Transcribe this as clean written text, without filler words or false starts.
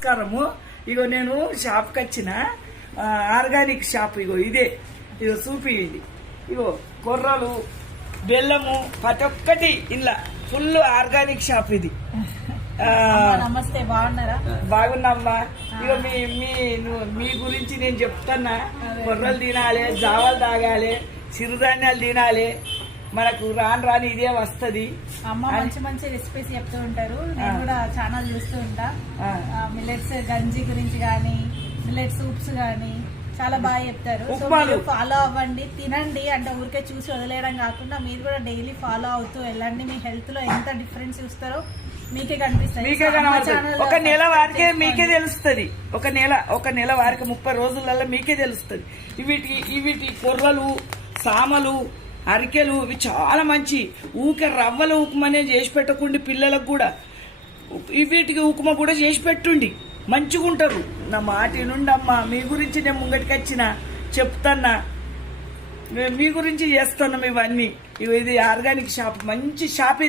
నమస్కారము. ఇగో నేను షాప్కి వచ్చిన ఆర్గానిక్ షాప్. ఇగో ఇదే, ఇగో చూపి ఇది. ఇగో కొర్రలు, బెల్లము, ప్రతి ఒక్కటి ఇలా ఫుల్ ఆర్గానిక్ షాప్ ఇది. నమస్తే, బాగున్నారా? బాగున్నామ్మా. ఇగో మీ గురించి నేను చెప్తున్నా. కొర్రలు తినాలి, జావలు తాగాలి, చిరుధాన్యాలు తినాలి. మనకు రాని ఇదే వస్తది. అమ్మ మంచి మంచి రెసిపీస్ చెప్తూ ఉంటారు. నేను కూడా ఛానల్ చూస్తూ ఉంటా. మిల్లెట్స్ గంజి గురించి గానీ, మిల్లెట్ సూప్స్ గానీ చాలా బాగా చెప్తారు. సో మీరు ఫాలో అవ్వండి, తినండి. అంటే ఊరికే చూసి వదిలేయడం కాకుండా మీరు కూడా డైలీ ఫాలో అవుతూ వెళ్ళండి. మీ హెల్త్ లో ఎంత డిఫరెన్స్ చూస్తారో మీకే కనిపిస్తుంది. ఒక నెల వారికే మీకే తెలుస్తుంది. ఒక నెల వారికి 30 రోజులలో మీకే తెలుస్తుంది. వీటి కొర్రలు, సామలు, అరికెలు ఇవి చాలా మంచి. ఊకే రవ్వల ఉప్మనే చేసి పెట్టకుండా పిల్లలకు కూడా వీటికి ఉప్మా కూడా చేసి పెట్టుండి, మంచిగా ఉంటారు. నా మాట నుండి అమ్మా, మీ గురించి నేను ముంగటికి వచ్చిన చెప్తాన్నా, మీ గురించి చేస్తున్నాం ఇవన్నీ. ఇది ఆర్గానిక్ షాప్, మంచి షాప్ ఇది.